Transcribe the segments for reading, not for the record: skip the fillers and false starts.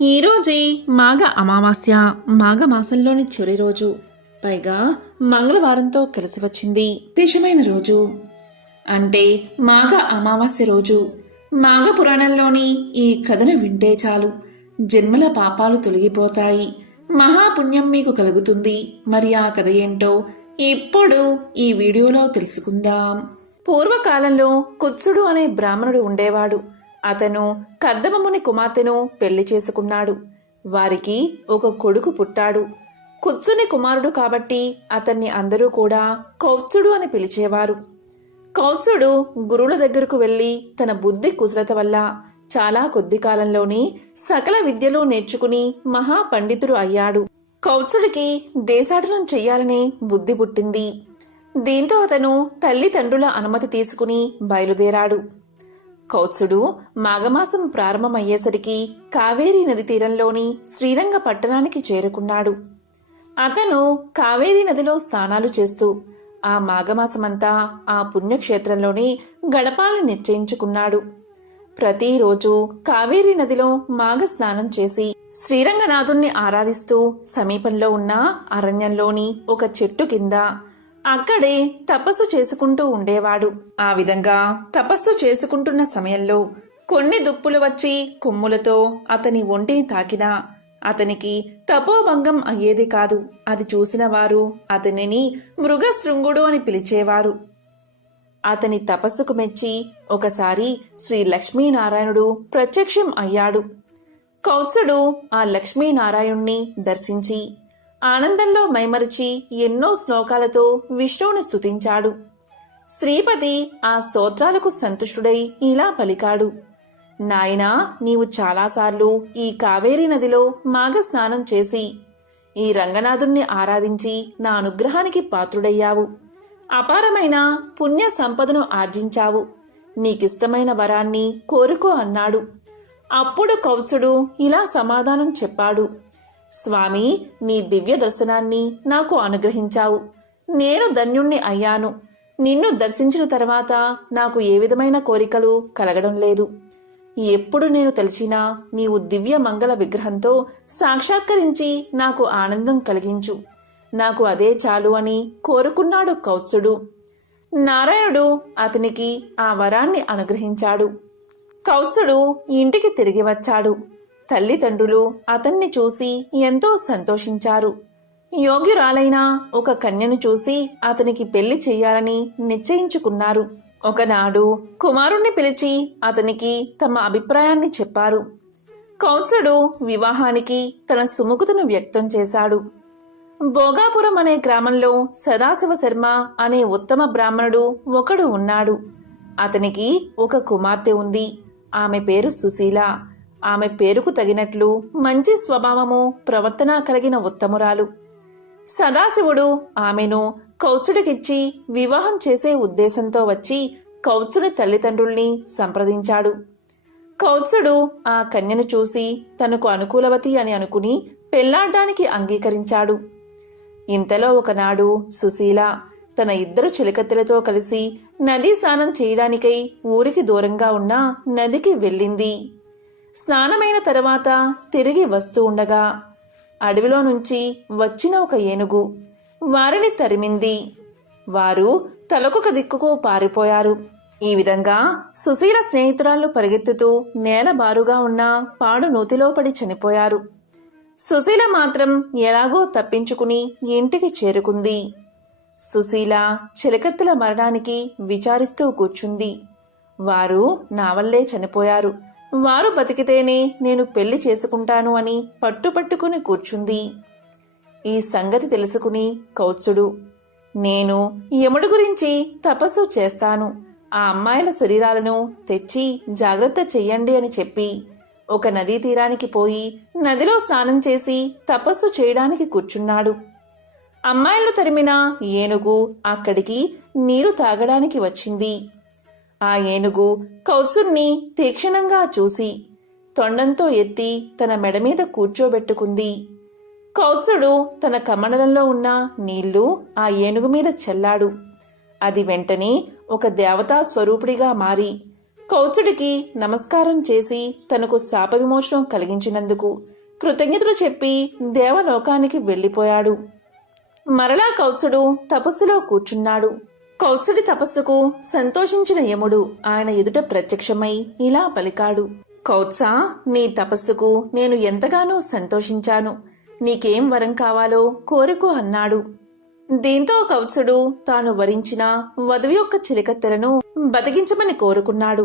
ఈరోజే మాఘ అమావాస్య, మాఘమాసంలోని చివరి రోజు, పైగా మంగళవారంతో కలిసి వచ్చింది. విశేషమైన రోజు అంటే మాఘ అమావాస్య రోజు. మాఘ పురాణంలోని ఈ కథను వింటే చాలు, జన్మల పాపాలు తొలగిపోతాయి, మహాపుణ్యం మీకు కలుగుతుంది. మరి ఆ కథ ఏంటో ఇప్పుడు ఈ వీడియోలో తెలుసుకుందాం. పూర్వకాలంలో కుత్సుడు అనే బ్రాహ్మణుడు ఉండేవాడు. అతను కర్దమముని కుమార్తెను పెళ్లి చేసుకున్నాడు. వారికి ఒక కొడుకు పుట్టాడు. కుత్సుని కుమారుడు కాబట్టి అతన్ని అందరూ కూడా కౌత్సుడు అని పిలిచేవారు. కౌత్సుడు గురువుల దగ్గరకు వెళ్లి తన బుద్ధి కుశలత వల్ల చాలా కొద్ది కాలంలోనే సకల విద్యలు నేర్చుకుని మహాపండితుడు అయ్యాడు. కౌత్సుడికి దేశాటనం చెయ్యాలనే బుద్ధి పుట్టింది. దీంతో అతను తల్లిదండ్రుల అనుమతి తీసుకుని బయలుదేరాడు. కౌత్సుడు మాఘమాసం ప్రారంభమయ్యేసరికి కావేరీ నది తీరంలోని శ్రీరంగ పట్టణానికి చేరుకున్నాడు. అతను కావేరీ నదిలో స్నానాలు చేస్తూ ఆ మాఘమాసమంతా ఆ పుణ్యక్షేత్రంలోనే గడపాలని నిశ్చయించుకున్నాడు. ప్రతిరోజు కావేరీ నదిలో మాఘ స్నానం చేసి శ్రీరంగనాథుణ్ణి ఆరాధిస్తూ సమీపంలో ఉన్న అరణ్యంలోని ఒక చెట్టు కింద అక్కడే తపస్సు చేసుకుంటూ ఉండేవాడు. ఆ విధంగా తపస్సు చేసుకుంటున్న సమయంలో కొన్ని దుప్పులు వచ్చి కొమ్ములతో అతని ఒంటిని తాకినా అతనికి తపోభంగం అయ్యేది కాదు. అది చూసిన వారు అతనిని మృగశృంగుడు అని పిలిచేవారు. అతని తపస్సుకు మెచ్చి ఒకసారి శ్రీ లక్ష్మీనారాయణుడు ప్రత్యక్షం అయ్యాడు. కౌత్సుడు ఆ లక్ష్మీనారాయణ్ణి దర్శించి ఆనందంలో మైమరిచి ఎన్నో శ్లోకాలతో విష్ణువుని స్తుతించాడు. శ్రీపతి ఆ స్తోత్రాలకు సంతుష్టుడై ఇలా పలికాడు: నాయనా, నీవు చాలాసార్లు ఈ కావేరీ నదిలో మాఘ స్నానం చేసి ఈ రంగనాథుణ్ణి ఆరాధించి నా అనుగ్రహానికి పాత్రుడయ్యావు. అపారమైన పుణ్య సంపదను ఆర్జించావు. నీకిష్టమైన వరాన్ని కోరుకో అన్నాడు. అప్పుడు కౌత్సుడు ఇలా సమాధానం చెప్పాడు: స్వామి, నీ దివ్య దర్శనాన్ని నాకు అనుగ్రహించావు. నేను ధన్యుణ్ణి అయ్యాను. నిన్ను దర్శించిన తర్వాత నాకు ఏ విధమైన కోరికలు కలగడం లేదు. ఎప్పుడు నేను తలిచినా నీవు దివ్య మంగళ విగ్రహంతో సాక్షాత్కరించి నాకు ఆనందం కలిగించు. నాకు అదే చాలు అని కోరుకున్నాడు కౌత్సుడు. నారాయణుడు అతనికి ఆ వరాన్ని అనుగ్రహించాడు. కౌత్సుడు ఇంటికి తిరిగి వచ్చాడు. తల్లిదండ్రులు అతన్ని చూసి ఎంతో సంతోషించారు. యోగ్యురాలైన ఒక కన్యను చూసి అతనికి పెళ్లి చెయ్యాలని నిశ్చయించుకున్నారు. ఒకనాడు కుమారుణ్ణి పిలిచి అతనికి తమ అభిప్రాయాన్ని చెప్పారు. కౌత్సుడు వివాహానికి తన సుముఖతను వ్యక్తం చేశాడు. భోగాపురం అనే గ్రామంలో సదాశివ శర్మ అనే ఉత్తమ బ్రాహ్మణుడు ఒకడు ఉన్నాడు. అతనికి ఒక కుమార్తె ఉంది. ఆమె పేరు సుశీల. ఆమె పేరుకు తగినట్లు మంచి స్వభావము, ప్రవర్తన కలిగిన ఉత్తమురాలు. సదాశివుడు ఆమెను కౌత్సుడికిచ్చి వివాహం చేసే ఉద్దేశంతో వచ్చి కౌత్సుడి తల్లిదండ్రుల్ని సంప్రదించాడు. కౌత్సుడు ఆ కన్యను చూసి తనకు అనుకూలవతి అని అనుకుని పెళ్లాడ్డానికి అంగీకరించాడు. ఇంతలో ఒకనాడు సుశీల తన ఇద్దరు చిలకత్తెలతో కలిసి నదీ స్నానం చేయడానికై ఊరికి దూరంగా ఉన్న నదికి వెళ్ళింది. స్నానమైన తర్వాత తిరిగి వస్తూ ఉండగా అడవిలో నుంచి వచ్చిన ఒక ఏనుగు వారిని తరిమింది. వారు తలకొక దిక్కుకు పారిపోయారు. ఈ విధంగా సుశీల స్నేహితురాళ్లు పరిగెత్తుతూ నేల బారుగా ఉన్న పాడు నూతిలో పడి చనిపోయారు. సుశీల మాత్రం ఎలాగో తప్పించుకుని ఇంటికి చేరుకుంది. సుశీల చిలకత్తెల మరణానికి విచారిస్తూ కూర్చుంది. వారు నా వల్లే చనిపోయారు. వారు బతికితేనే నేను పెళ్లి చేసుకుంటాను అని పట్టుపట్టుకుని కూర్చుంది. ఈ సంగతి తెలుసుకుని కౌత్సుడు, నేను యముడు గురించి తపస్సు చేస్తాను. ఆ అమ్మాయిల శరీరాలను తెచ్చి జాగ్రత్త చెయ్యండి అని చెప్పి ఒక నదీ తీరానికి పోయి నదిలో స్నానం చేసి తపస్సు చేయడానికి కూర్చున్నాడు. అమ్మాయిలను తరిమిన ఏనుగు అక్కడికి నీరు తాగడానికి వచ్చింది. ఆ ఏనుగు కౌత్సుణ్ణి తీక్షణంగా చూసి తొండంతో ఎత్తి తన మెడ మీద కూర్చోబెట్టుకుంది. కౌత్సుడు తన కమండలంలో ఉన్న నీళ్లు ఆ ఏనుగు మీద చల్లాడు. అది వెంటనే ఒక దేవతా స్వరూపుడిగా మారి కౌత్సుడికి నమస్కారం చేసి తనకు శాప విమోచనం కలిగించినందుకు కృతజ్ఞతలు చెప్పి దేవలోకానికి వెళ్ళిపోయాడు. మరలా కౌత్సుడు తపస్సులో కూర్చున్నాడు. కౌత్సుడి తపస్సుకు సంతోషించిన యముడు ఆయన ఎదుట ప్రత్యక్షమై ఇలా పలికాడు. కౌత్సా, నీ తపస్సుకు నేను ఎంతగానో సంతోషించాను. నీకేం వరం కావాలో కోరుకో అన్నాడు. దీంతో కౌత్సుడు తాను వరించిన వధువు యొక్క చిలికత్తెలను బతికించమని కోరుకున్నాడు.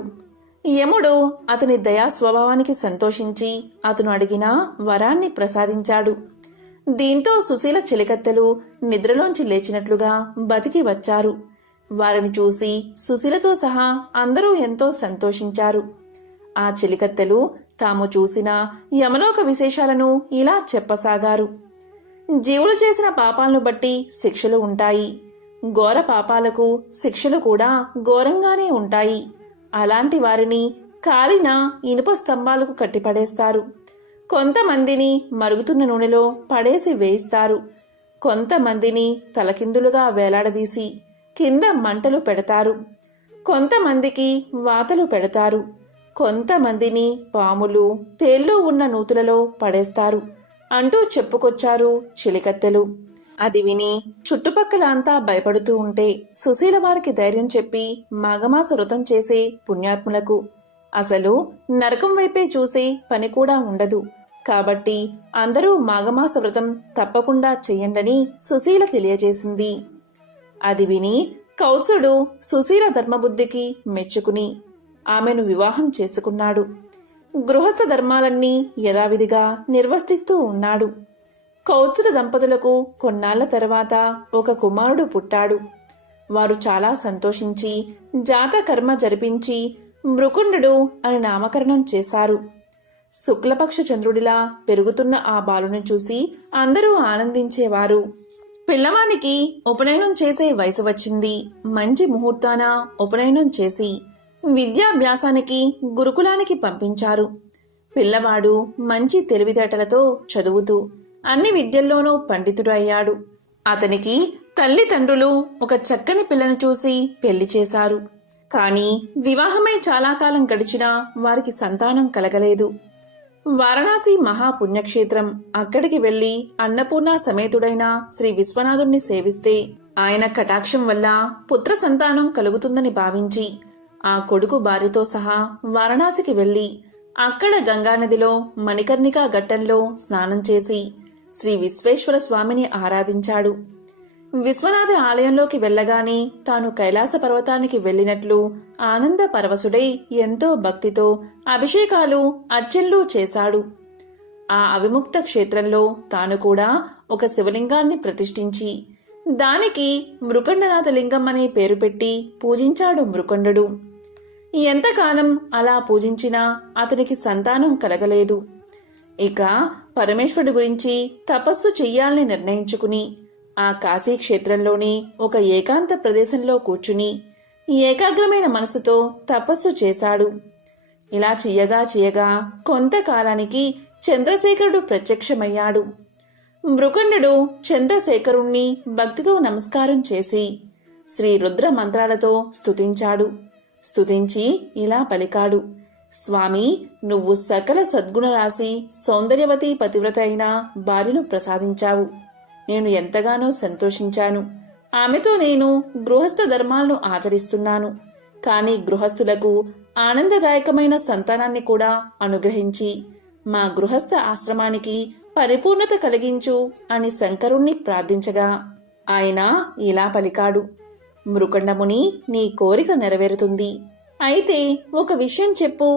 యముడు అతని దయా స్వభావానికి సంతోషించి అతను అడిగిన వరాన్ని ప్రసాదించాడు. దీంతో సుశీల చిలికత్తెలు నిద్రలోంచి లేచినట్లుగా బతికి వచ్చారు. వారిని చూసి సుశీలతో సహా అందరూ ఎంతో సంతోషించారు. ఆ చిలికత్తెలు తాము చూసిన యమలోక విశేషాలను ఇలా చెప్పసాగారు. జీవులు చేసిన పాపాలను బట్టి శిక్షలు ఉంటాయి. ఘోర పాపాలకు శిక్షలు కూడా ఘోరంగానే ఉంటాయి. అలాంటి వారిని కాలిన ఇనుప స్తంభాలకు కట్టిపడేస్తారు. కొంతమందిని మరుగుతున్న నూనెలో పడేసి వేయిస్తారు. కొంతమందిని తలకిందులుగా వేలాడదీసి కింద మంటలు పెడతారు. కొంతమందికి వాతలు పెడతారు. కొంతమందిని పాములు, తేళ్లు ఉన్న నూతులలో పడేస్తారు అంటూ చెప్పుకొచ్చారు చిలికత్తెలు. అది విని చుట్టుపక్కల అంతా భయపడుతూ ఉంటే సుశీల వారికి ధైర్యం చెప్పి మాఘమాస వ్రతం చేసే పుణ్యాత్ములకు అసలు నరకం వైపే చూసే పని కూడా ఉండదు. కాబట్టి అందరూ మాఘమాస వ్రతం తప్పకుండా చెయ్యండని సుశీల తెలియజేసింది. అది విని కౌత్సుడు సుశీల ధర్మబుద్ధికి మెచ్చుకుని ఆమెను వివాహం చేసుకున్నాడు. గృహస్థ ధర్మాలన్నీ యథావిధిగా నిర్వర్తిస్తూ ఉన్నాడు. కౌత్సుల దంపతులకు కొన్నాళ్ల తర్వాత ఒక కుమారుడు పుట్టాడు. వారు చాలా సంతోషించి జాతకర్మ జరిపించి మృకుండు అని నామకరణం చేశారు. శుక్లపక్ష చంద్రుడిలా పెరుగుతున్న ఆ బాలుని చూసి అందరూ ఆనందించేవారు. పిల్లవానికి ఉపనయనం చేసే వయసు వచ్చింది. మంచి ముహూర్తాన ఉపనయనం చేసి విద్యాభ్యాసానికి గురుకులానికి పంపించారు. పిల్లవాడు మంచి తెలివితేటలతో చదువుతూ అన్ని విద్యల్లోనూ పండితుడు అయ్యాడు. అతనికి తల్లిదండ్రులు ఒక చక్కని పిల్లను చూసి పెళ్లి చేశారు. కాని వివాహమై చాలా కాలం గడిచినా వారికి సంతానం కలగలేదు. వారణాసి మహాపుణ్యక్షేత్రం. అక్కడికి వెళ్లి అన్నపూర్ణ సమేతుడైన శ్రీ విశ్వనాథుణ్ణి సేవిస్తే ఆయన కటాక్షం వల్ల పుత్ర సంతానం కలుగుతుందని భావించి ఆ కొడుకు భార్యతో సహా వారణాసికి వెళ్లి అక్కడ గంగానదిలో మణికర్ణికా ఘట్టంలో స్నానం చేసి శ్రీ విశ్వేశ్వర స్వామిని ఆరాధించాడు. విశ్వనాథ ఆలయంలోకి వెళ్లగానే తాను కైలాస పర్వతానికి వెళ్లినట్లు ఆనంద పరవశుడై ఎంతో భక్తితో అభిషేకాలు అర్చనలు చేశాడు. ఆ అవిముక్త క్షేత్రంలో తాను కూడా ఒక శివలింగాన్ని ప్రతిష్ఠించి దానికి మృకండనాథ లింగం అనే పేరు పెట్టి పూజించాడు మృకండు. ఎంతకాలం అలా పూజించినా అతనికి సంతానం కలగలేదు. ఇక పరమేశ్వరుడి గురించి తపస్సు చెయ్యాలని నిర్ణయించుకుని ఆ కాశీక్షేత్రంలోని ఒక ఏకాంత ప్రదేశంలో కూర్చుని ఏకాగ్రమైన మనసుతో తపస్సు చేశాడు. ఇలా చెయ్యగా కొంతకాలానికి చంద్రశేఖరుడు ప్రత్యక్షమయ్యాడు. మృకండు చంద్రశేఖరుణ్ణి భక్తితో నమస్కారం చేసి శ్రీ రుద్ర మంత్రాలతో స్తుతించాడు. స్తుతించి ఇలా పలికాడు. స్వామి, నువ్వు సకల సద్గుణరాశి సౌందర్యవతి పతివ్రత అయిన భార్యను ప్రసాదించావు. నేను ఎంతగానో సంతోషించాను. ఆమెతో నేను గృహస్థ ధర్మాలను ఆచరిస్తున్నాను. కాని గృహస్థులకు ఆనందదాయకమైన సంతానాన్ని కూడా అనుగ్రహించి మా గృహస్థ ఆశ్రమానికి పరిపూర్ణత కలిగించు అని శంకరుణ్ణి ప్రార్థించగా ఆయన ఇలా పలికాడు. మృకండముని, నీ కోరిక నెరవేరుతుంది. అయితే ఒక విషయం చెప్పు.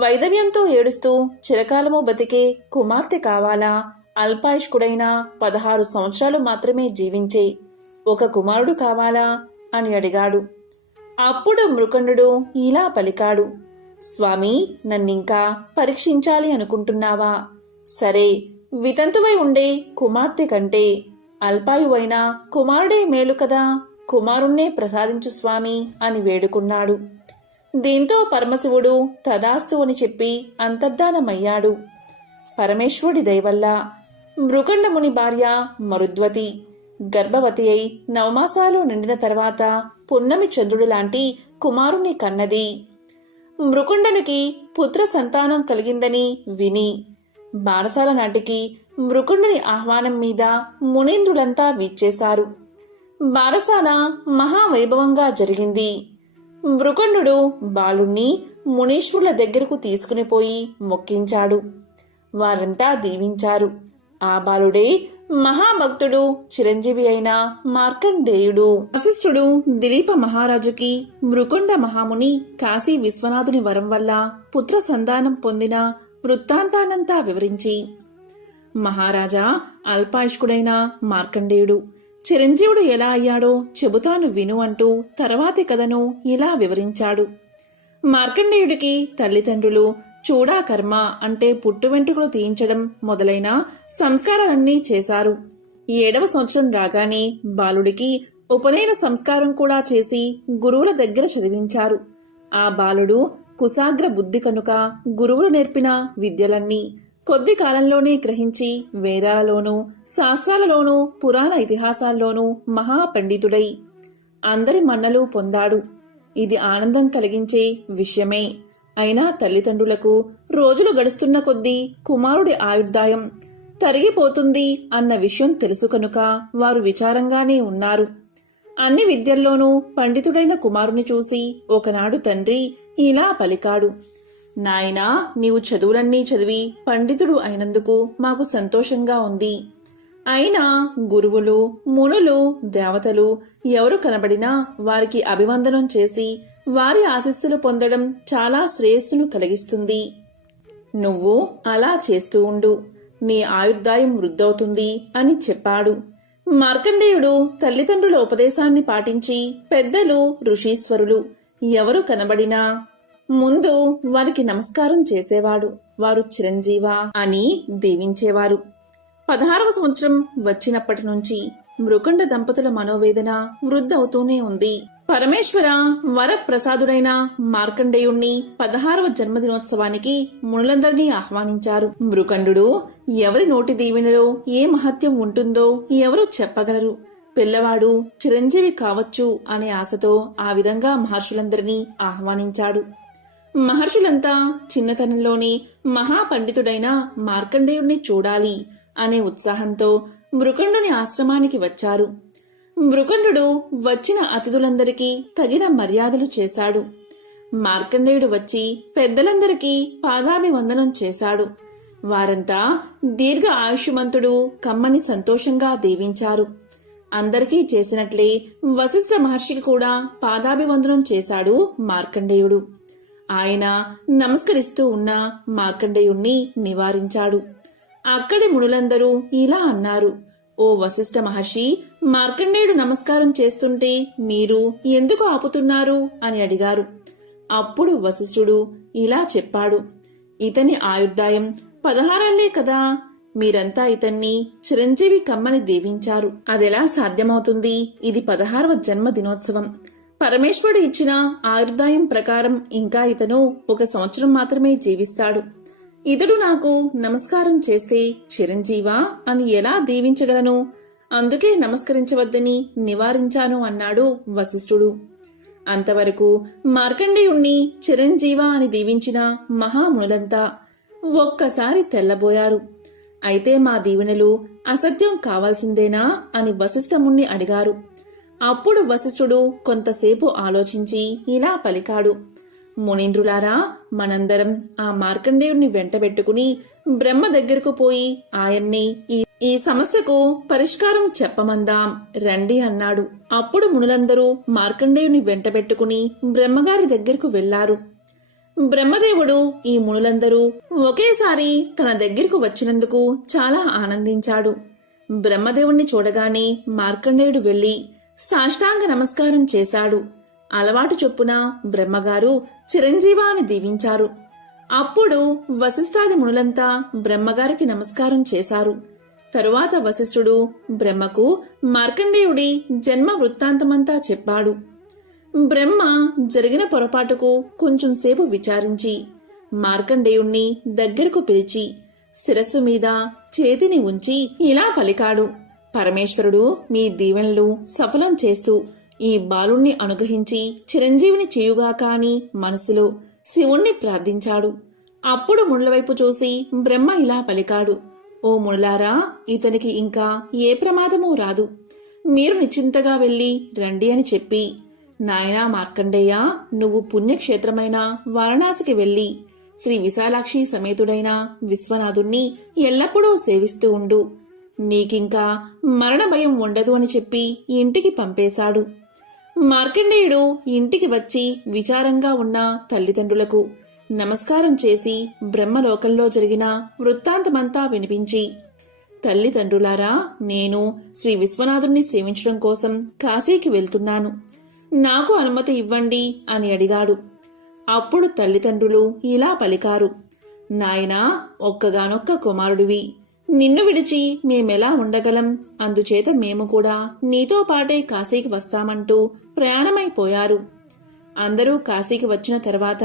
వైదవ్యంతో ఏడుస్తూ చిరకాలము బతికే కుమార్తె కావాలా, అల్పాయుష్కుడైన 16 సంవత్సరాలు మాత్రమే జీవించే ఒక కుమారుడు కావాలా అని అడిగాడు. అప్పుడు మృకండు ఇలా పలికాడు. స్వామి, నన్నింకా పరీక్షించాలి అనుకుంటున్నావా? సరే, వితంతువై ఉండే కుమార్తె కంటే అల్పాయువైన కుమారుడే మేలు కదా, కుమారుణ్ణే ప్రసాదించు స్వామి అని వేడుకున్నాడు. దీంతో పరమశివుడు తదాస్తు అని చెప్పి అంతర్ధానమయ్యాడు. పరమేశ్వరుడి దయవల్ల మృకండముని భార్య మరుద్వతి గర్భవతి అయి 9 మాసాలు నిండిన తర్వాత పున్నమి చంద్రుడి లాంటి కుమారుణ్ణి కన్నది. మృకుండునికి పుత్ర సంతానం కలిగిందని విని బారసాల నాటికి మృకుండుని ఆహ్వానం మీద మునీంద్రులంతా విచ్చేశారు. బారసాల మహావైభవంగా జరిగింది. మృకుండు బాలుణ్ణి మునీశ్వరుల దగ్గరకు తీసుకుని పోయి మొక్కించాడు. వారంతా దీవించారు. ఆ బాలుడే మహాభక్తుడు చిరంజీవి అయిన మార్కండేయుడు. వశిష్ఠుడు దిలీప మహారాజుకి మృకుండ మహాముని కాశీ విశ్వనాథుని వరం వల్ల పుత్ర సంతానం పొందిన వృత్తాంతానంతా వివరించి, మహారాజా, అల్పాయుష్కుడైన మార్కండేయుడు చిరంజీవుడు ఎలా అయ్యాడో చెబుతాను విను అంటూ తర్వాతి కథను ఇలా వివరించాడు. మార్కండేయుడికి తల్లిదండ్రులు చూడాకర్మ అంటే పుట్టు వెంట్రుకలు తీయించడం మొదలైన సంస్కారాలన్నీ చేశారు. 7వ సంవత్సరం రాగానే బాలుడికి ఉపనయన సంస్కారం కూడా చేసి గురువుల దగ్గర చదివించారు. ఆ బాలుడు కుశాగ్ర బుద్ధి కనుక గురువులు నేర్పిన విద్యలన్నీ కొద్ది కాలంలోనే గ్రహించి వేదాలలోనూ శాస్త్రాలలోనూ పురాణ ఇతిహాసాల్లోనూ మహాపండితుడై అందరి మన్నలు పొందాడు. ఇది ఆనందం కలిగించే విషయమే. అయినా తల్లిదండ్రులకు రోజులు గడుస్తున్న కొద్దీ కుమారుడి ఆయుర్దాయం తరిగిపోతుంది అన్న విషయం తెలుసు కనుక వారు విచారంగానే ఉన్నారు. అన్ని విద్యల్లోనూ పండితుడైన కుమారుని చూసి ఒకనాడు తండ్రి ఇలా పలికాడు, నాయనా, నీవు చదువులన్నీ చదివి పండితుడు అయినందుకు మాకు సంతోషంగా ఉంది. అయినా గురువులు, మునులు, దేవతలు ఎవరు కనబడినా వారికి అభివందనం చేసి వారి ఆశీస్సులు పొందడం చాలా శ్రేయస్సును కలిగిస్తుంది. నువ్వు అలా చేస్తూ ఉండు, నీ ఆయుర్దాయం వృద్ధవుతుంది అని చెప్పాడు. మార్కండేయుడు తల్లిదండ్రుల ఉపదేశాన్ని పాటించి పెద్దలు, ఋషీశ్వరులు ఎవరు కనబడినా ముందు వారికి నమస్కారం చేసేవాడు. వారు చిరంజీవా అని దీవించేవారు. 16వ సంవత్సరం వచ్చినప్పటి నుంచి మృకుండ దంపతుల మనోవేదన వృద్ధవుతూనే ఉంది. పరమేశ్వర వరప్రసాదుడైన మార్కండేయుణ్ణి 16వ జన్మదినోత్సవానికి మునులందరినీ ఆహ్వానించారు. మృకండు ఎవరి నోటి దీవెనలో ఏ మహత్యం ఉంటుందో ఎవరు చెప్పగలరు. పిల్లవాడు చిరంజీవి కావచ్చు అనే ఆశతో ఆ విధంగా మహర్షులందరినీ ఆహ్వానించాడు. మహర్షులంతా చిన్నతనంలోని మహాపండితుడైన మార్కండేయుణ్ణి చూడాలి అనే ఉత్సాహంతో మృకండుని ఆశ్రమానికి వచ్చారు. మృకండు వచ్చిన అతిథులందరికీ తగిన మర్యాదలు చేశాడు. మార్కండేయుడు వచ్చి పెద్దలందరికీ పాదాభివందనం చేశాడు. వారంతా దీర్ఘ ఆయుష్మంతుడు కమ్మని సంతోషంగా దీవించారు. అందరికీ చేసినట్లే వశిష్ఠ మహర్షికి కూడా పాదాభివందనం చేశాడు మార్కండేయుడు. ఆయన నమస్కరిస్తూ ఉన్న మార్కండేయుణ్ణి నివారించాడు. అక్కడి మునులందరూ ఇలా అన్నారు, ఓ వశిష్ఠ మహర్షి, మార్కండేయుడు నమస్కారం చేస్తుంటే మీరు ఎందుకు ఆపుతున్నారు అని అడిగారు. అప్పుడు వశిష్ఠుడు ఇలా చెప్పాడు, ఇతని ఆయుర్దాయం 16 కదా, మీరంతా ఇతన్ని చిరంజీవి కమ్మని దీవించారు. అదెలా సాధ్యమవుతుంది? ఇది 16వ జన్మదినోత్సవం. పరమేశ్వరుడు ఇచ్చిన ఆయుర్దాయం ప్రకారం ఇంకా ఇతను 1 సంవత్సరం మాత్రమే జీవిస్తాడు. ఇతడు నాకు నమస్కారం చేస్తే చిరంజీవా అని ఎలా దీవించగలను? అందుకే నమస్కరించవద్దని నివారించాను అన్నాడు వశిష్ఠుడు. అంతవరకు మార్కండేయుణ్ణి చిరంజీవా అని దీవించిన మహామునులంతా ఒక్కసారి తెల్లబోయారు. అయితే మా దీవెనలు అసత్యం కావాల్సిందేనా అని వశిష్ఠముణ్ణి అడిగారు. అప్పుడు వశిష్ఠుడు కొంతసేపు ఆలోచించి ఇలా పలికాడు, మునీంద్రులారా, మనందరం ఆ మార్కండేయుణ్ణి వెంటబెట్టుకుని బ్రహ్మ దగ్గరకు పోయి ఆయన్ని ఈ సమస్యకు పరిష్కారం చెప్పమందాం రండి అన్నాడు. అప్పుడు మునులందరూ మార్కండేయుని వెంటబెట్టుకుని బ్రహ్మగారి దగ్గరకు వెళ్లారు. బ్రహ్మదేవుడు ఈ మునులందరూ ఒకేసారి తన దగ్గరకు వచ్చినందుకు చాలా ఆనందించాడు. బ్రహ్మదేవుణ్ణి చూడగానే మార్కండేయుడు వెళ్లి సాష్టాంగ నమస్కారం చేశాడు. అలవాటు చొప్పున బ్రహ్మగారు చిరంజీవాని దీవించారు. అప్పుడు వశిష్ఠాది మునులంతా బ్రహ్మగారికి నమస్కారం చేశారు. తరువాత వశిష్ఠుడు బ్రహ్మకు మార్కండేయుడి జన్మ వృత్తాంతమంతా చెప్పాడు. బ్రహ్మ జరిగిన పొరపాటుకు కొంచెం సేపు విచారించి మార్కండేయుణ్ణి దగ్గరకు పిలిచి శిరస్సు మీద చేతిని ఉంచి ఇలా పలికాడు, పరమేశ్వరుడు మీ దీవెనలు సఫలం చేస్తూ ఈ బాలుణ్ణి అనుగ్రహించి చిరంజీవిని చేయుగాక అని మనసులో శివుణ్ణి ప్రార్థించాడు. అప్పుడు మునుల వైపు చూసి బ్రహ్మ ఇలా పలికాడు: ఓ మునులారా, ఇతనికి ఇంకా ఏ ప్రమాదమూ రాదు. మీరు నిశ్చింతగా వెళ్ళి రండి అని చెప్పి, నాయనా మార్కండేయ, నువ్వు పుణ్యక్షేత్రమైన వారణాసికి వెళ్ళి శ్రీ విశాలాక్షి సమేతుడైన విశ్వనాథుణ్ణి ఎల్లప్పుడూ సేవిస్తూ ఉండు. నీకింకా మరణ భయం ఉండదు అని చెప్పి ఇంటికి పంపేశాడు. మార్కండేయుడు ఇంటికి వచ్చి విచారంగా ఉన్న తల్లిదండ్రులకు నమస్కారం చేసి బ్రహ్మలోకంలో జరిగిన వృత్తాంతమంతా వినిపించి, తల్లిదండ్రులారా, నేను శ్రీ విశ్వనాథుణ్ణి సేవించడం కోసం కాశీకి వెళ్తున్నాను, నాకు అనుమతి ఇవ్వండి అని అడిగాడు. అప్పుడు తల్లిదండ్రులు ఇలా పలికారు: నాయనా, ఒక్కగానొక్క కుమారుడివి, నిన్ను విడిచి మేమెలా ఉండగలం? అందుచేత మేము కూడా నీతో పాటే కాశీకి వస్తామంటూ ప్రయాణమైపోయారు. అందరూ కాశీకి వచ్చిన తర్వాత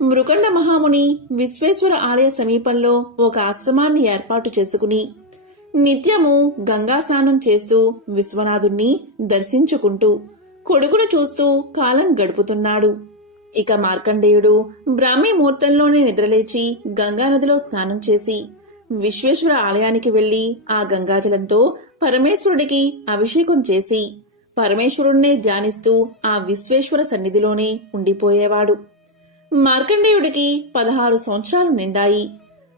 మృకండ మహాముని విశ్వేశ్వర ఆలయ సమీపంలో ఒక ఆశ్రమాన్ని ఏర్పాటు చేసుకుని నిత్యము గంగా స్నానం చేస్తూ విశ్వనాథుణ్ణి దర్శించుకుంటూ కొడుకును చూస్తూ కాలం గడుపుతున్నాడు. ఇక మార్కండేయుడు బ్రాహ్మీ ముహూర్తంలోనే నిద్రలేచి గంగానదిలో స్నానం చేసి విశ్వేశ్వర ఆలయానికి వెళ్లి ఆ గంగాజలంతో పరమేశ్వరుడికి అభిషేకం చేసి పరమేశ్వరుణ్ణే ధ్యానిస్తూ ఆ విశ్వేశ్వర సన్నిధిలోనే ఉండిపోయేవాడు. మార్కండేయుడికి 16 సంవత్సరాలు నిండాయి.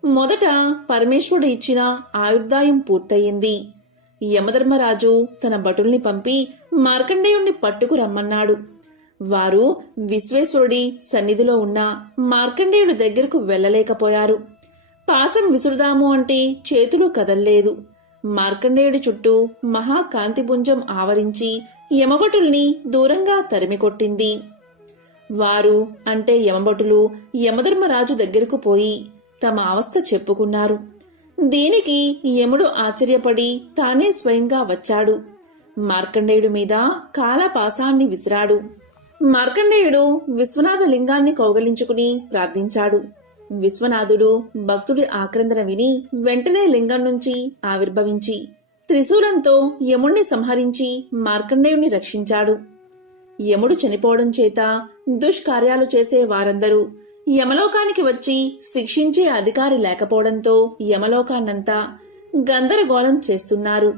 మొదట పరమేశ్వరుడు ఇచ్చిన ఆయుర్దాయం పూర్తయింది. యమధర్మరాజు తన భటుల్ని పంపి మార్కండేయుణ్ణి పట్టుకు రమ్మన్నాడు. వారు విశ్వేశ్వరుడి సన్నిధిలో ఉన్న మార్కండేయుడి దగ్గరకు వెళ్లలేకపోయారు. పాసం విసురుదాము అంటే చేతులు కదల్లేదు. మార్కండేయుడి చుట్టూ మహాకాంతిపుంజం ఆవరించి యమభటుల్ని దూరంగా తరిమికొట్టింది. వారు అంటే యమభటులు యమధర్మరాజు దగ్గరకు పోయి తమ అవస్థ చెప్పుకున్నారు. దీనికి యముడు ఆశ్చర్యపడి తానే స్వయంగా వచ్చాడు. మార్కండేయుడి మీద కాలపాసాన్ని విసిరాడు. మార్కండేయుడు విశ్వనాథ లింగాన్ని కౌగలించుకుని ప్రార్థించాడు. విశ్వనాథుడు భక్తుడి ఆక్రందన విని వెంటనే లింగం నుంచి ఆవిర్భవించి త్రిశూలంతో యముణ్ణి సంహరించి మార్కండేయుణ్ణి రక్షించాడు. యముడు చనిపోవడం చేత దుష్కార్యాలు చేసే వారందరూ యమలోకానికి వచ్చి శిక్షించే అధికారి లేకపోవడంతో యమలోకాన్నంతా గందరగోళం చేస్తున్నారు.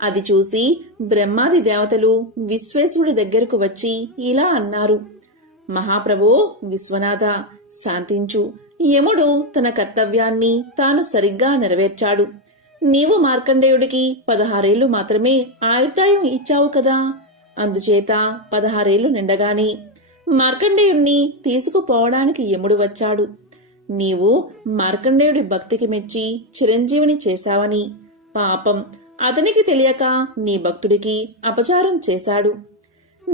అది చూసి బ్రహ్మాది దేవతలు విశ్వేశ్వరుడి దగ్గరకు వచ్చి ఇలా అన్నారు: మహాప్రభో విశ్వనాథ, శాంతించు. యముడు తన కర్తవ్యాన్ని తాను సరిగ్గా నెరవేర్చాడు. నీవు మార్కండేయుడికి 16 ఏళ్లు మాత్రమే ఆయుర్దాయం ఇచ్చావు కదా. అందుచేత 16 ఏళ్లు నిండగానే మార్కండేయుణ్ణి తీసుకుపోవడానికి యముడు వచ్చాడు. నీవు మార్కండేయుడి భక్తికి మెచ్చి చిరంజీవిని చేశావని పాపం అతనికి తెలియక నీ భక్తుడికి అపచారం చేశాడు.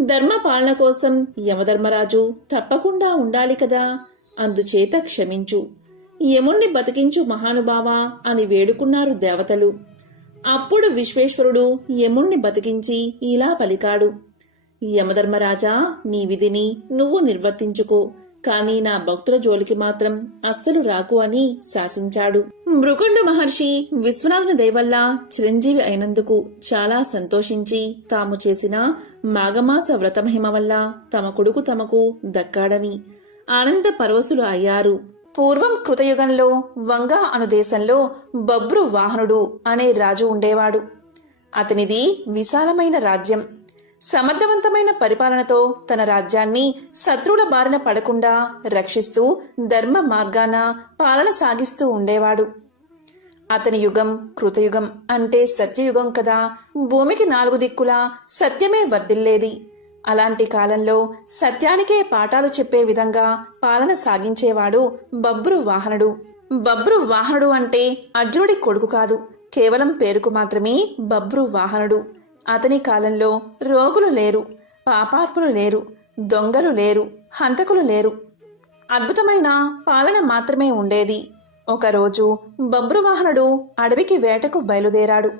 ధర్మపాలన కోసం యమధర్మరాజు తప్పకుండా ఉండాలి కదా. అందుచేత క్షమించు, యముణ్ణి బతికించు మహానుభావా అని వేడుకున్నారు దేవతలు. అప్పుడు విశ్వేశ్వరుడు యముణ్ణి బతికించి ఇలా పలికాడు: యమధర్మరాజా, నీ విధిని నువ్వు నిర్వర్తించుకో, కాని నా భక్తుల జోలికి మాత్రం అస్సలు రాకు అని శాసించాడు. మృకుండ మహర్షి విశ్వనాథుని దయవల్ల చిరంజీవి అయినందుకు చాలా సంతోషించి తాము చేసిన మాఘమాస వ్రతమహిమ వల్ల తమ కొడుకు తమకు దక్కాడని ఆనంద పరవశులు అయ్యారు. పూర్వం కృతయుగంలో వంగా అను దేశంలో బభ్రు వాహనుడు అనే రాజు ఉండేవాడు. అతనిది విశాలమైన రాజ్యం. సమర్థవంతమైన పరిపాలనతో తన రాజ్యాన్ని శత్రువుల బారిన పడకుండా రక్షిస్తూ ధర్మ మార్గాన పాలన సాగిస్తూ ఉండేవాడు. అతని యుగం కృతయుగం అంటే సత్యయుగం కదా. భూమికి 4 దిక్కులా సత్యమే వర్ధిల్లేది. అలాంటి కాలంలో సత్యానికే పాఠాలు చెప్పే విధంగా పాలన సాగించేవాడు బభ్రు వాహనుడు. బభ్రు వాహనుడు అంటే అర్జునుడి కొడుకు కాదు, కేవలం పేరుకు మాత్రమే బభ్రు వాహనుడు. అతని కాలంలో రోగులు లేరు, పాపాత్ములు లేరు, దొంగలు లేరు, హంతకులు లేరు. అద్భుతమైన పాలన మాత్రమే ఉండేది. ఒకరోజు బభ్రువాహనుడు అడవికి వేటకు బయలుదేరాడు.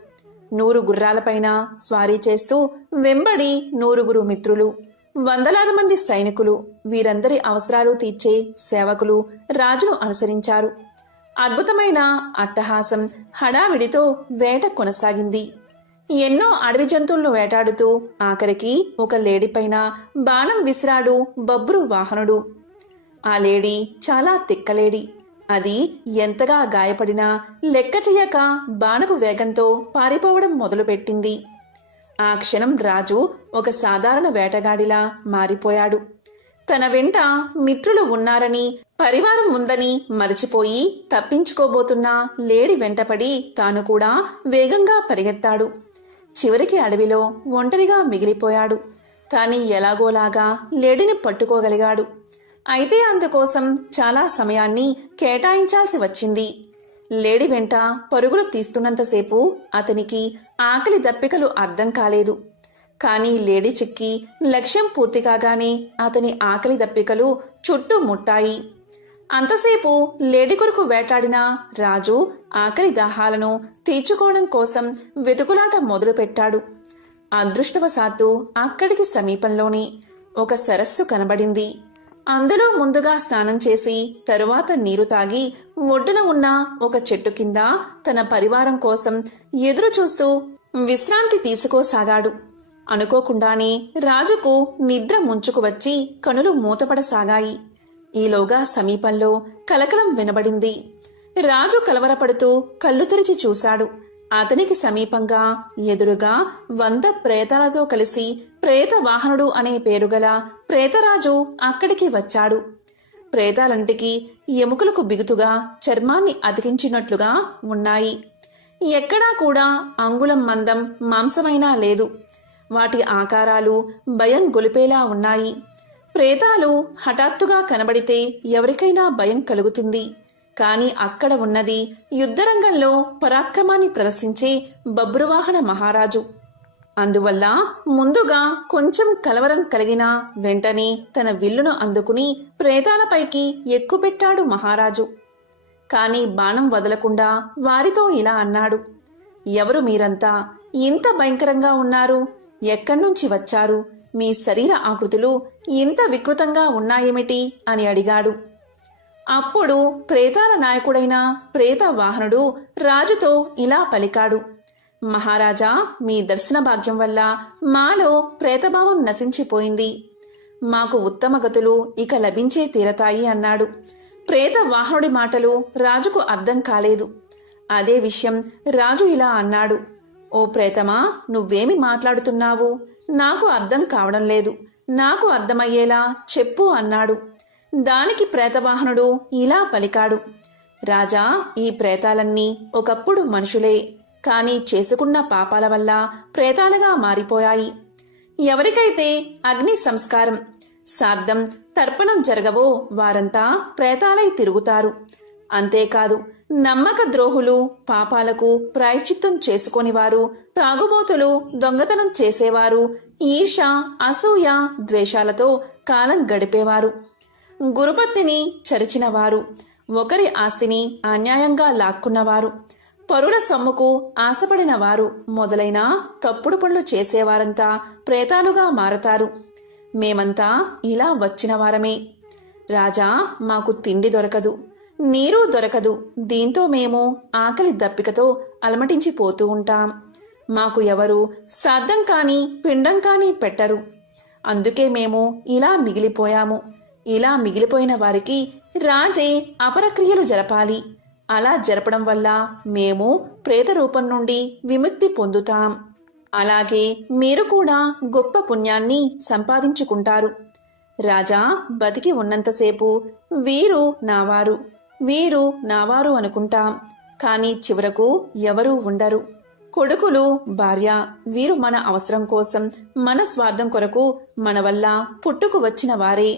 100 గుర్రాలపైన స్వారీ చేస్తూ వెంబడి 100 మిత్రులు, వందలాది మంది సైనికులు, వీరందరి అవసరాలు తీర్చే సేవకులు రాజును అనుసరించారు. అద్భుతమైన అట్టహాసం హడావిడితో వేట కొనసాగింది. ఎన్నో అడవి జంతువులను వేటాడుతూ ఆఖరికి ఒక లేడిపైన బాణం విసిరాడు బభ్రు వాహనుడు. ఆ లేడీ చాలా తిక్కలేడి. అది ఎంతగా గాయపడినా లెక్క చెయ్యక బాణపు వేగంతో పారిపోవడం మొదలుపెట్టింది. ఆ క్షణం రాజు ఒక సాధారణ వేటగాడిలా మారిపోయాడు. తన వెంట మిత్రులు ఉన్నారని, పరివారం ఉందని మరిచిపోయి తప్పించుకోబోతున్న లేడి వెంటపడి తాను కూడా వేగంగా పరిగెత్తాడు. చివరికి అడవిలో ఒంటరిగా మిగిలిపోయాడు. కాని ఎలాగోలాగా లేడిని పట్టుకోగలిగాడు. అయితే అందుకోసం చాలా సమయాన్ని కేటాయించాల్సి వచ్చింది. లేడి వెంట పరుగులు తీస్తున్నంతసేపు అతనికి ఆకలి దప్పికలు అర్థం కాలేదు. కాని లేడి చిక్కి లక్ష్యం పూర్తి కాగానే అతని ఆకలి దప్పికలు చుట్టూ ముట్టాయి. అంతసేపు లేడి కొరకు వేటాడిన రాజు ఆకలి దాహాలను తీర్చుకోవడం కోసం వెతుకులాట మొదలుపెట్టాడు. అదృష్టవశాత్తు అక్కడికి సమీపంలోనే ఒక సరస్సు కనబడింది. అందులో ముందుగా స్నానం చేసి తరువాత నీరు తాగి ఒడ్డున ఉన్న ఒక చెట్టు కింద తన పరివారం కోసం ఎదురు చూస్తూ విశ్రాంతి తీసుకోసాగాడు. అనుకోకుండానే రాజుకు నిద్ర ముంచుకు వచ్చి కనులు మూతపడసాగాయి. ఈలోగా సమీపంలో కలకలం వినబడింది. రాజు కలవరపడుతూ కళ్ళు తెరిచి చూశాడు. అతనికి సమీపంగా ఎదురుగా 100 ప్రేతాలతో కలిసి ప్రేత వాహనుడు అనే పేరుగల ప్రేతరాజు అక్కడికి వచ్చాడు. ప్రేతాలంటికి ఎముకలకు బిగుతుగా చర్మాన్ని అతికించినట్లుగా ఉన్నాయి. ఎక్కడా కూడా అంగుళం మందం మాంసమైనా లేదు. వాటి ఆకారాలు భయం గొలిపేలా ఉన్నాయి. ప్రేతాలు హఠాత్తుగా కనబడితే ఎవరికైనా భయం కలుగుతుంది. కాని అక్కడ ఉన్నది యుద్ధరంగంలో పరాక్రమాన్ని ప్రదర్శించే బబ్రువాహన మహారాజు. అందువల్ల ముందుగా కొంచెం కలవరం కలిగిన వెంటనే తన విల్లును అందుకుని ప్రేతాలపైకి ఎక్కుపెట్టాడు మహారాజు. కాని బాణం వదలకుండా వారితో ఇలా అన్నాడు. ఎవరు మీరంతా? ఇంత భయంకరంగా ఉన్నారు? ఎక్కడ్నుంచి వచ్చారు? మీ శరీర ఆకృతులు ఇంత వికృతంగా ఉన్నాయేమిటి అని అడిగాడు. అప్పుడు ప్రేతాల నాయకుడైన ప్రేత వాహనుడు రాజుతో ఇలా పలికాడు. మహారాజా, మీ దర్శన భాగ్యం వల్ల మాలో ప్రేతభావం నశించిపోయింది. మాకు ఉత్తమ గతులు ఇక లభించే తీరతాయి అన్నాడు. ప్రేత వాహనుడి మాటలు రాజుకు అర్థం కాలేదు. అదే విషయం రాజు ఇలా అన్నాడు. ఓ ప్రేతమా, నువ్వేమి మాట్లాడుతున్నావు? నాకు అర్థం కావడం లేదు. నాకు అర్థమయ్యేలా చెప్పు అన్నాడు. దానికి ప్రేతవాహనుడు ఇలా పలికాడు. రాజా, ఈ ప్రేతాలన్నీ ఒకప్పుడు మనుషులే. కాని చేసుకున్న పాపాల వల్ల ప్రేతాలుగా మారిపోయాయి. ఎవరికైతే అగ్ని సంస్కారం, శ్రాద్ధం, తర్పణం జరగవో వారంతా ప్రేతాలై తిరుగుతారు. అంతేకాదు, నమ్మక ద్రోహులు, పాపాలకు ప్రాయశ్చిత్తం చేసుకొనివారు, తాగుబోతులు, దొంగతనం చేసేవారు, ఈర్ష, అసూయ, ద్వేషాలతో కాలం గడిపేవారు, గురుపత్నిని చరిచినవారు, ఒకరి ఆస్తిని అన్యాయంగా లాక్కున్నవారు, పరుల సొమ్ముకు ఆశపడిన వారు మొదలైన తప్పుడు పనులు చేసేవారంతా ప్రేతాలుగా మారతారు. మేమంతా ఇలా వచ్చిన వారమే. రాజా, మాకు తిండి దొరకదు, నీరు దొరకదు. దీంతో మేము ఆకలి దప్పికతో అలమటించిపోతూ ఉంటాం. మాకు ఎవరు శ్రాద్ధం కాని పిండం కాని పెట్టరు. అందుకే మేము ఇలా మిగిలిపోయాము. ఇలా మిగిలిపోయిన వారికి రాజే అపరక్రియలు జరపాలి. అలా జరపడం వల్ల మేము ప్రేత రూపం నుండి విముక్తి పొందుతాం. అలాగే మీరు కూడా గొప్ప పుణ్యాన్ని సంపాదించుకుంటారు. రాజా, బతికి ఉన్నంతసేపు వీరు నావారు, వీరు నావారు అనుకుంటాం. కాని చివరకు ఎవరూ ఉండరు. కొడుకులు, భార్య, వీరు మన అవసరం కోసం, మన స్వార్థం కొరకు మన వల్ల పుట్టుకు వచ్చిన వారే.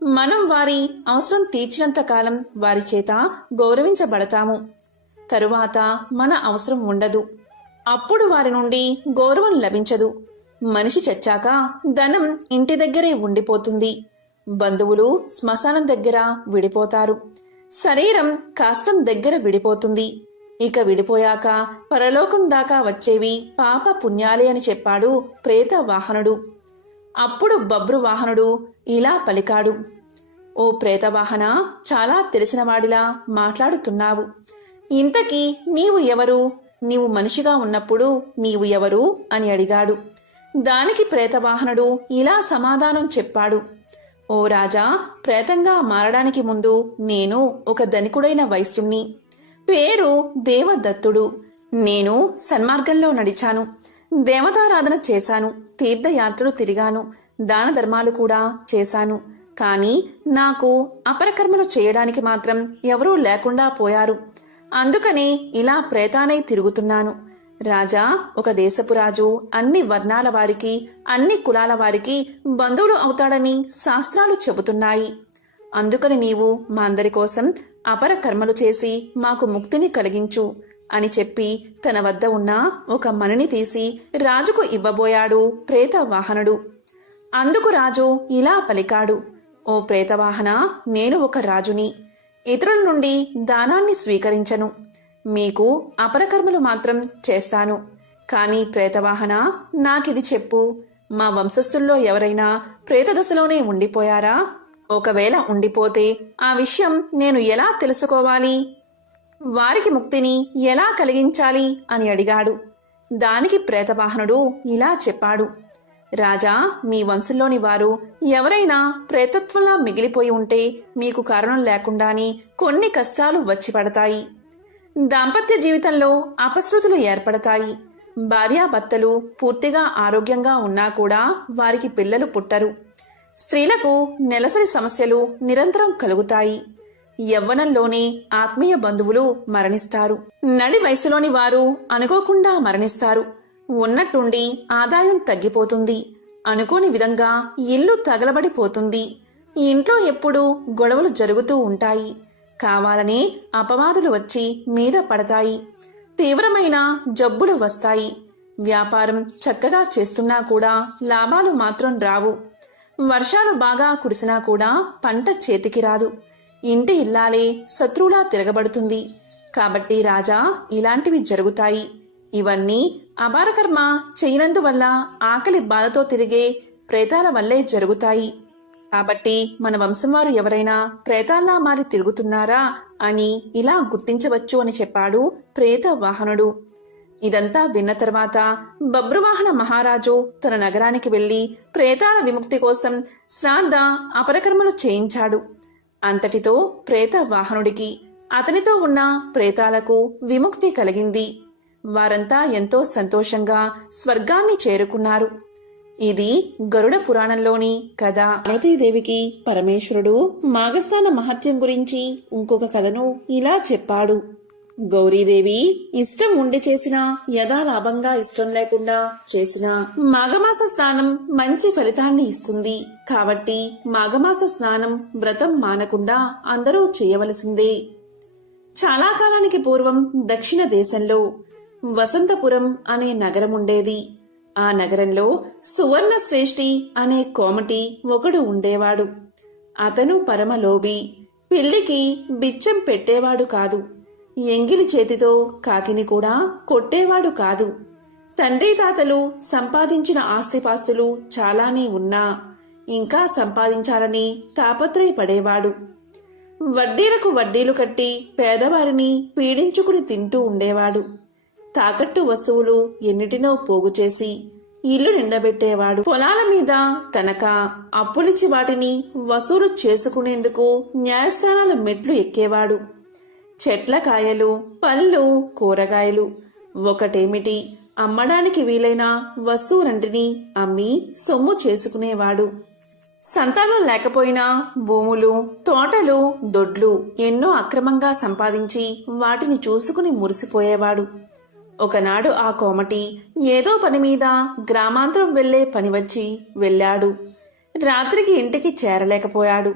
మనం వారి అవసరం తీర్చినంత కాలం వారి చేత గౌరవించబడతాము. తరువాత మన అవసరం ఉండదు. అప్పుడు వారి నుండి గౌరవం లభించదు. మనిషి చచ్చాక ధనం ఇంటి దగ్గరే ఉండిపోతుంది. బంధువులు శ్మశానం దగ్గర విడిపోతారు. శరీరం కాస్తం దగ్గర విడిపోతుంది. ఇక విడిపోయాక పరలోకం దాకా వచ్చేవి పాప పుణ్యాలే అని చెప్పాడు ప్రేత వాహనుడు. అప్పుడు బబ్రు వాహనుడు ఇలా పలికాడు. ఓ ప్రేతవాహన, చాలా తెలిసినవాడిలా మాట్లాడుతున్నావు. ఇంతకీ నీవు ఎవరు? నీవు మనిషిగా ఉన్నప్పుడు నీవు ఎవరు అని అడిగాడు. దానికి ప్రేతవాహనుడు ఇలా సమాధానం చెప్పాడు. ఓ రాజా, ప్రేతంగా మారడానికి ముందు నేను ఒక ధనికుడైన వైశ్యుణ్ణి. పేరు దేవదత్తుడు. నేను సన్మార్గంలో నడిచాను, దేవతారాధన చేశాను, తీర్థయాత్రలు తిరిగాను, దాన ధర్మాలు కూడా చేశాను. కానీ నాకు అపరకర్మలు చేయడానికి మాత్రం ఎవరూ లేకుండా పోయారు. అందుకనే ఇలా ప్రేతానై తిరుగుతున్నాను. రాజా, ఒక దేశపు రాజు అన్ని వర్ణాల వారికి, అన్ని కులాల వారికి బంధువులు అవుతాడని శాస్త్రాలు చెబుతున్నాయి. అందుకని నీవు మా అందరి కోసం అపర కర్మలు చేసి మాకు ముక్తిని కలిగించు అని చెప్పి తన వద్ద ఉన్న ఒక మణిని తీసి రాజుకు ఇవ్వబోయాడు ప్రేతవాహనుడు. అందుకు రాజు ఇలా పలికాడు, ఓ ప్రేతవాహన, నేను ఒక రాజుని. ఇతరుల నుండి దానాన్ని స్వీకరించను. మీకు అపరకర్మలు మాత్రం చేస్తాను. కానీ ప్రేతవాహన, నాకిది చెప్పు, మా వంశస్థుల్లో ఎవరైనా ప్రేతదశలోనే ఉండిపోయారా? ఒకవేళ ఉండిపోతే ఆ విషయం నేను ఎలా తెలుసుకోవాలి? వారికి ముక్తిని ఎలా కలిగించాలి అని అడిగాడు. దానికి ప్రేతవాహనుడు ఇలా చెప్పాడు, రాజా, మీ వంశంలోని వారు ఎవరైనా ప్రేతత్వంలా మిగిలిపోయి ఉంటే మీకు కారణం లేకుండానే కొన్ని కష్టాలు వచ్చి పడతాయి. దాంపత్య జీవితంలో అపశృతులు ఏర్పడతాయి. భార్యాభర్తలు పూర్తిగా ఆరోగ్యంగా ఉన్నా కూడా వారికి పిల్లలు పుట్టరు. స్త్రీలకు నెలసరి సమస్యలు నిరంతరం కలుగుతాయి. యవ్వనంలోనే ఆత్మీయ బంధువులు మరణిస్తారు. నడి వయసులోని వారు అనుకోకుండా మరణిస్తారు. ఉన్నట్టుండి ఆదాయం తగ్గిపోతుంది. అనుకోని విధంగా ఇల్లు తగలబడిపోతుంది. ఇంట్లో ఎప్పుడూ గొడవలు జరుగుతూ ఉంటాయి. కావాలనే అపవాదులు వచ్చి మీద పడతాయి. తీవ్రమైన జబ్బులు వస్తాయి. వ్యాపారం చక్కగా చేస్తున్నా కూడా లాభాలు మాత్రం రావు. వర్షాలు బాగా కురిసినా కూడా పంట చేతికి రాదు. ఇంటి ఇల్లాలే శత్రువులా తిరగబడుతుంది. కాబట్టి రాజా, ఇలాంటివి జరుగుతాయి. ఇవన్నీ అపారకర్మ చేయనందువల్ల ఆకలి బాధతో తిరిగే ప్రేతాల వల్లే జరుగుతాయి. కాబట్టి మన వంశం వారు ఎవరైనా ప్రేతాల్లా మారి తిరుగుతున్నారా అని ఇలా గుర్తించవచ్చు అని చెప్పాడు ప్రేతవాహనుడు. ఇదంతా విన్న తర్వాత బబ్రువాహన మహారాజు తన నగరానికి వెళ్లి ప్రేతాల విముక్తి కోసం శ్రాద్ధ అపరకర్మలు చేయించాడు. అంతటితో ప్రేతవాహనుడికి, అతనితో ఉన్న ప్రేతాలకు విముక్తి కలిగింది. వారంతా ఎంతో సంతోషంగా స్వర్గాన్ని చేరుకున్నారు. ఇది గరుడ పురాణంలోని కథ. పార్వతీదేవికి పరమేశ్వరుడు మాఘస్థాన మహత్యం గురించి ఇంకొక కథను ఇలా చెప్పాడు. గౌరీదేవి ఇష్టం ఉండి చేసినా, యథాలాభంగా ఇష్టం లేకుండా చేసినా మాఘమాస స్నానం మంచి ఫలితాన్ని ఇస్తుంది. కాబట్టి మాఘమాస స్నానం వ్రతం మానకుండా అందరూ చేయవలసిందే. చాలా కాలానికి పూర్వం దక్షిణ దేశంలో వసంతపురం అనే నగరముండేది. ఆ నగరంలో సువర్ణ శ్రేష్ఠి అనే కోమటి ఒకడు ఉండేవాడు. అతను పరమలోభి. పిల్లికి బిచ్చం పెట్టేవాడు కాదు. ఎంగిలి చేతితో కాకిని కూడా కొట్టేవాడు కాదు. తండ్రి తాతలు సంపాదించిన ఆస్తిపాస్తులు చాలానే ఉన్నా ఇంకా సంపాదించాలని తాపత్రయపడేవాడు. వడ్డీలకు వడ్డీలు కట్టి పేదవారిని పీడించుకుని తింటూ ఉండేవాడు. తాకట్టు వస్తువులు ఎన్నిటినో పోగు చేసి ఇల్లు నిండబెట్టేవాడు. పొలాల మీద తనఖా అప్పులిచ్చి వాటిని వసూలు చేసుకునేందుకు న్యాయస్థానాల మెట్లు ఎక్కేవాడు. చెట్ల కాయలు, పళ్ళు, కూరగాయలు ఒకటేమిటి అమ్మడానికి వీలైన వస్తువులంటిని అమ్మి సొమ్ము చేసుకునేవాడు. సంతానం లేకపోయినా భూములు, తోటలు, దొడ్లు ఎన్నో అక్రమంగా సంపాదించి వాటిని చూసుకుని మురిసిపోయేవాడు. ఒకనాడు ఆ కోమటి ఏదో పని మీద గ్రామాంతరం వెళ్లే పని వచ్చి వెళ్ళాడు. రాత్రికి ఇంటికి చేరలేకపోయాడు.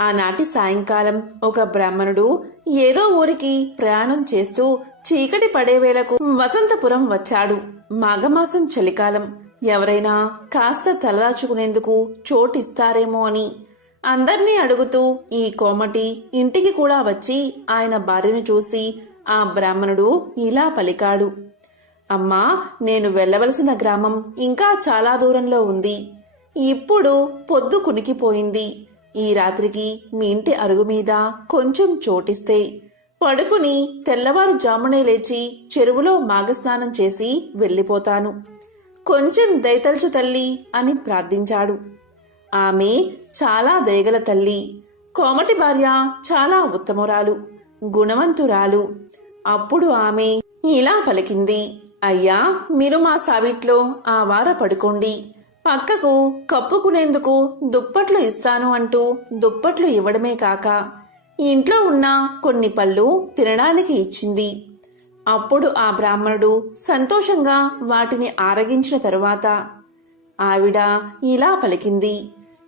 ఆనాటి సాయంకాలం ఒక బ్రాహ్మణుడు ఏదో ఊరికి ప్రయాణం చేస్తూ చీకటి పడేవేళకు వసంతపురం వచ్చాడు. మాఘమాసం చలికాలం. ఎవరైనా కాస్త తలదాచుకునేందుకు చోటిస్తారేమో అని అందర్నీ అడుగుతూ ఈ కోమటి ఇంటికి కూడా వచ్చి ఆయన భార్యను చూసి ఆ బ్రాహ్మణుడు ఇలా పలికాడు, అమ్మా, నేను వెళ్ళవలసిన గ్రామం ఇంకా చాలా దూరంలో ఉంది. ఇప్పుడు పొద్దు కునికిపోయింది. ఈ రాత్రికి మీ ఇంటి అరుగు మీద కొంచెం చోటిస్తే పడుకుని తెల్లవారుజామునే లేచి చెరువులో మాఘస్నానం చేసి వెళ్ళిపోతాను. కొంచెం దయతల్చు తల్లి అని ప్రార్థించాడు. ఆమె చాలా దయగల తల్లి. కోమటి భార్య చాలా ఉత్తమురాలు, గుణవంతురాలు. అప్పుడు ఆమె ఇలా పలికింది, అయ్యా, మీరు మా సావిట్లో ఆ వార పడుకోండి. పక్కకు కప్పుకునేందుకు దుప్పట్లు ఇస్తాను అంటూ దుప్పట్లు ఇవ్వడమే కాక ఇంట్లో ఉన్న కొన్ని పళ్ళు తినడానికి ఇచ్చింది. అప్పుడు ఆ బ్రాహ్మణుడు సంతోషంగా వాటిని ఆరగించిన తరువాత ఆవిడ ఇలా పలికింది,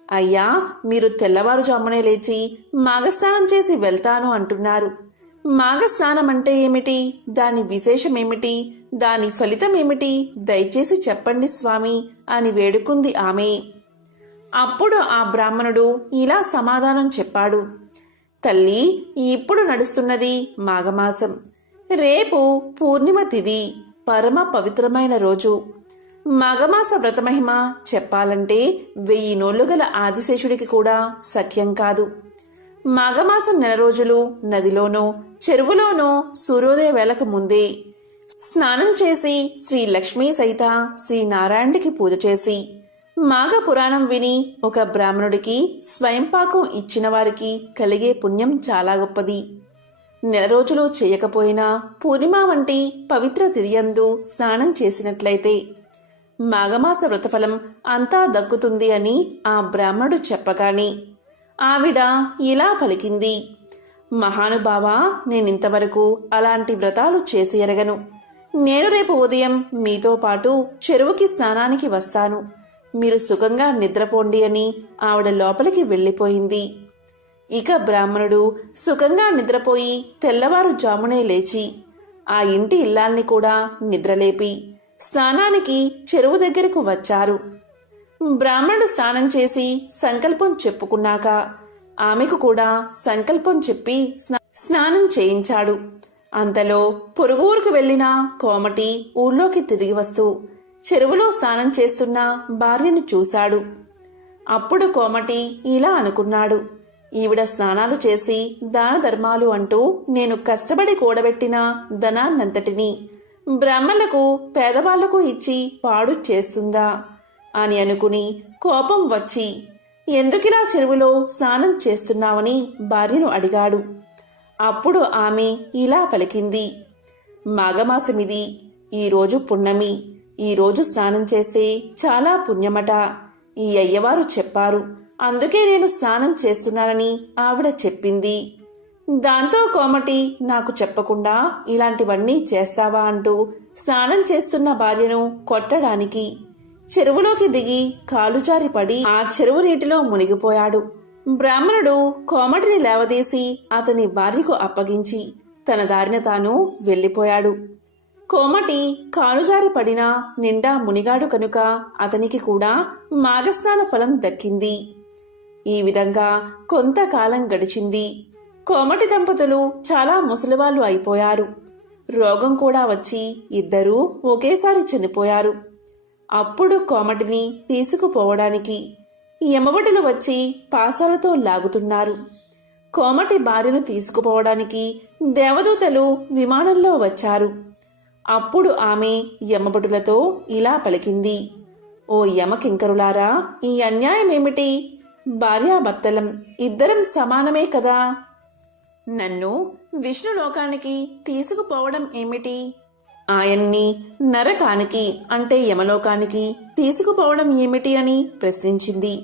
అయ్యా, మీరు తెల్లవారుజామునే లేచి మాఘస్నానం చేసి వెళ్తాను అంటున్నారు. మాఘస్నానం అంటే ఏమిటి? దాని విశేషమేమిటి? దాని ఫలితమేమిటి? దయచేసి చెప్పండి స్వామి అని వేడుకుంది ఆమె. అప్పుడు ఆ బ్రాహ్మణుడు ఇలా సమాధానం చెప్పాడు, తల్లి, ఇప్పుడు నడుస్తున్నది మాఘమాసం. రేపు పూర్ణిమ తిథి, పరమ పవిత్రమైన రోజు. మాఘమాస వ్రతమహిమ చెప్పాలంటే 1000 నోళ్లు గల ఆదిశేషుడికి కూడా సఖ్యం కాదు. మాఘమాసం నెల రోజులు నదిలోనో చెరువులోనో సూర్యోదయ వేళకు ముందే స్నానం చేసి శ్రీ లక్ష్మీ సహిత శ్రీనారాయణుడికి పూజ చేసి మాఘ పురాణం విని ఒక బ్రాహ్మణుడికి స్వయంపాకం ఇచ్చిన వారికి కలిగే పుణ్యం చాలా గొప్పది. నెల రోజులు చేయకపోయినా పూర్ణిమ వంటి పవిత్ర తిథియందు స్నానం చేసినట్లయితే మాఘమాస వ్రతఫలం అంతా దక్కుతుంది అని ఆ బ్రాహ్మణుడు చెప్పగానే ఆవిడ ఇలా పలికింది, మహానుభావా, నేనింతవరకు అలాంటి వ్రతాలు చేసి ఎరగను. నేను రేపు ఉదయం మీతో పాటు చెరువుకి స్నానానికి వస్తాను. మీరు సుఖంగా నిద్రపోండి అని ఆవిడ లోపలికి వెళ్ళిపోయింది. ఇక బ్రాహ్మణుడు సుఖంగా నిద్రపోయి తెల్లవారుజామునే లేచి ఆ ఇంటి ఇల్లాల్ని కూడా నిద్రలేపి స్నానానికి చెరువు దగ్గరకు వచ్చారు. బ్రాహ్మణుడు స్నానం చేసి సంకల్పం చెప్పుకున్నాక ఆమెకు కూడా సంకల్పం చెప్పి స్నానం చేయించాడు. అంతలో పొరుగుఊరుకు వెళ్లిన కోమటి ఊళ్ళోకి తిరిగి వస్తూ చెరువులో స్నానం చేస్తున్న భార్యను చూశాడు. అప్పుడు కోమటి ఇలా అనుకున్నాడు, ఈవిడ స్నానాలు చేసి దాన ధర్మాలు అంటూ నేను కష్టపడి కూడబెట్టిన ధనాన్నంతటినీ బ్రాహ్మణులకు పేదవాళ్లకు ఇచ్చి పాడు చేస్తుందా అని అనుకుని కోపం వచ్చి ఎందుకిలా చెరువులో స్నానం చేస్తున్నావని భార్యను అడిగాడు. అప్పుడు ఆమె ఇలా పలికింది, మాఘమాసమిది, ఈరోజు పున్నమి, ఈరోజు స్నానం చేస్తే చాలా పుణ్యమట. ఈ అయ్యవారు చెప్పారు, అందుకే నేను స్నానం చేస్తున్నానని ఆవిడ చెప్పింది. దాంతో కోమటి నాకు చెప్పకుండా ఇలాంటివన్నీ చేస్తావా అంటూ స్నానం చేస్తున్న భార్యను కొట్టడానికి చెరువులోకి దిగి కాలుజారి పడి ఆ చెరువు నీటిలో మునిగిపోయాడు. బ్రాహ్మణుడు కోమటిని లేవదీసి అతని భార్యకు అప్పగించి తన దారిన తాను వెళ్ళిపోయాడు. కోమటి కాలుజారి పడినా నిండా మునిగాడు కనుక అతనికి కూడా మాఘస్నాన ఫలం దక్కింది. ఈ విధంగా కొంతకాలం గడిచింది. కోమటి దంపతులు చాలా ముసలివాళ్లు అయిపోయారు. రోగం కూడా వచ్చి ఇద్దరూ ఒకేసారి చనిపోయారు. అప్పుడు కోమటిని తీసుకుపోవడానికి యమభటులు వచ్చి పాసాలతో లాగుతున్నారు. కోమటి భార్యను తీసుకుపోవడానికి దేవదూతలు విమానంలో వచ్చారు. అప్పుడు ఆమె యమభటులతో ఇలా పలికింది, ఓ యమకింకరులారా, ఈ అన్యాయమేమిటి? భార్యాభర్తలం ఇద్దరం సమానమే కదా. నన్ను విష్ణులోకానికి తీసుకుపోవడం ఏమిటి? ఆయన్ని నరకానికి అంటే యమలోకానికి తీసుకుపోవడం ఏమిటి అని ప్రశ్నించింది.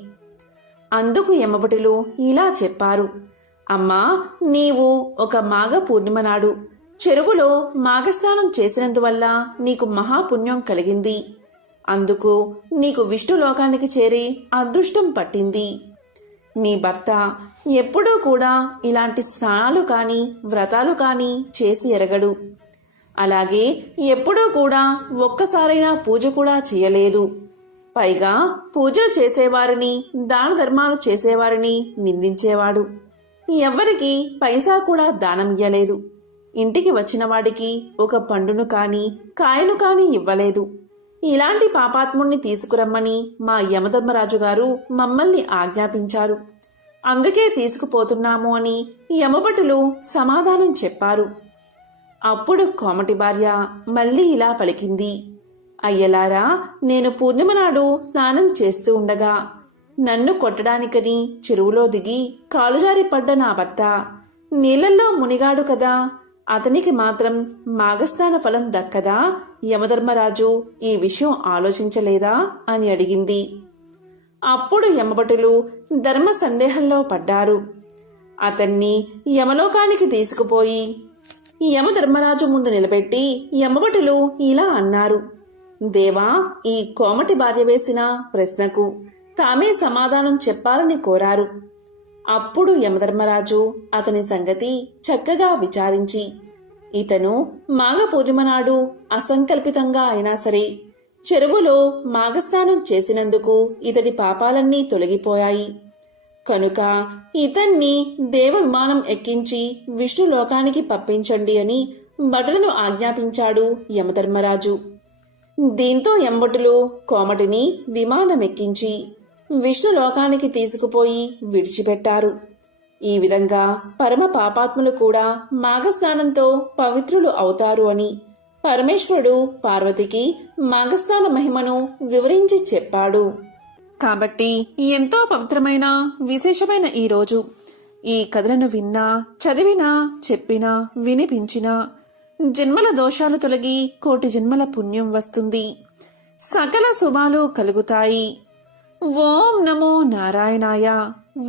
అందుకు యమభటులు ఇలా చెప్పారు, అమ్మా, నీవు ఒక మాఘ పూర్ణిమ నాడు చెరువులో మాఘస్నానం చేసినందువల్ల నీకు మహాపుణ్యం కలిగింది. అందుకు నీకు విష్ణులోకానికి చేరే అదృష్టం పట్టింది. నీ భర్త ఎప్పుడూ కూడా ఇలాంటి స్నానాలు కాని వ్రతాలు కాని చేసి ఎరగడు. అలాగే ఎప్పుడూ కూడా ఒక్కసారైనా పూజ కూడా చేయలేదు. పైగా పూజలు చేసేవారిని దాన ధర్మాలు చేసేవారిని నిందించేవాడు. ఎవ్వరికి పైసా కూడా దానం ఇయ్యలేదు. ఇంటికి వచ్చిన వాడికి ఒక పండును కాని కాయను కాని ఇవ్వలేదు. ఇలాంటి పాపాత్ముణ్ణి తీసుకురమ్మని మా యమధర్మరాజు గారు మమ్మల్ని ఆజ్ఞాపించారు. అందుకే తీసుకుపోతున్నాము అని యమభటులు సమాధానం చెప్పారు. అప్పుడు కోమటి భార్య మళ్ళీ ఇలా పలికింది, అయ్యలారా, నేను పూర్ణిమ నాడు స్నానం చేస్తూ ఉండగా నన్ను కొట్టడానికని చెరువులో దిగి కాలుజారి పడ్డ నా భర్త నీళ్లల్లో మునిగాడు కదా, అతనికి మాత్రం మాగస్థాన ఫలం దక్కదా? యమధర్మరాజు ఈ విషయం ఆలోచించలేదా అని అడిగింది. అప్పుడు యమభటులు ధర్మ సందేహంలో పడ్డారు. అతన్ని యమలోకానికి తీసుకుపోయి యమధర్మరాజు ముందు నిలబెట్టి యమభటులు ఇలా అన్నారు: దేవా, ఈ కోమటి భార్య వేసిన ప్రశ్నకు తామే సమాధానం చెప్పాలని కోరారు. అప్పుడు యమధర్మరాజు అతని సంగతి చక్కగా విచారించి, ఇతను మాఘ పూర్ణిమ నాడు అసంకల్పితంగా అయినా సరే చెరువులో మాఘస్నానం చేసినందుకు ఇతడి పాపాలన్నీ తొలగిపోయాయి. కనుక ఇతన్ని దేవ విమానం ఎక్కించి విష్ణు లోకానికి పంపించండి అని భటులను ఆజ్ఞాపించాడు యమధర్మరాజు. దీంతో యమభటులు కోమటిని విమానమెక్కించి విష్ణు లోకానికి తీసుకుపోయి విడిచిపెట్టారు. ఈ విధంగా పరమ పాపాత్ములు కూడా మాఘస్నానంతో పవిత్రులు అవుతారు అని పరమేశ్వరుడు పార్వతికి మాఘస్నాన మహిమను వివరించి చెప్పాడు. కాబట్టి ఎంతో పవిత్రమైన విశేషమైన ఈ రోజు ఈ కథలను విన్నా, చదివినా, చెప్పినా, వినిపించినా జన్మల దోషాలు తొలగి కోటి జన్మల పుణ్యం వస్తుంది. సకల శుభాలు కలుగుతాయి. ఓం నమో నారాయణాయ.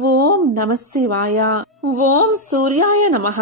ఓం నమః శివాయ. ఓం సూర్యాయ నమః.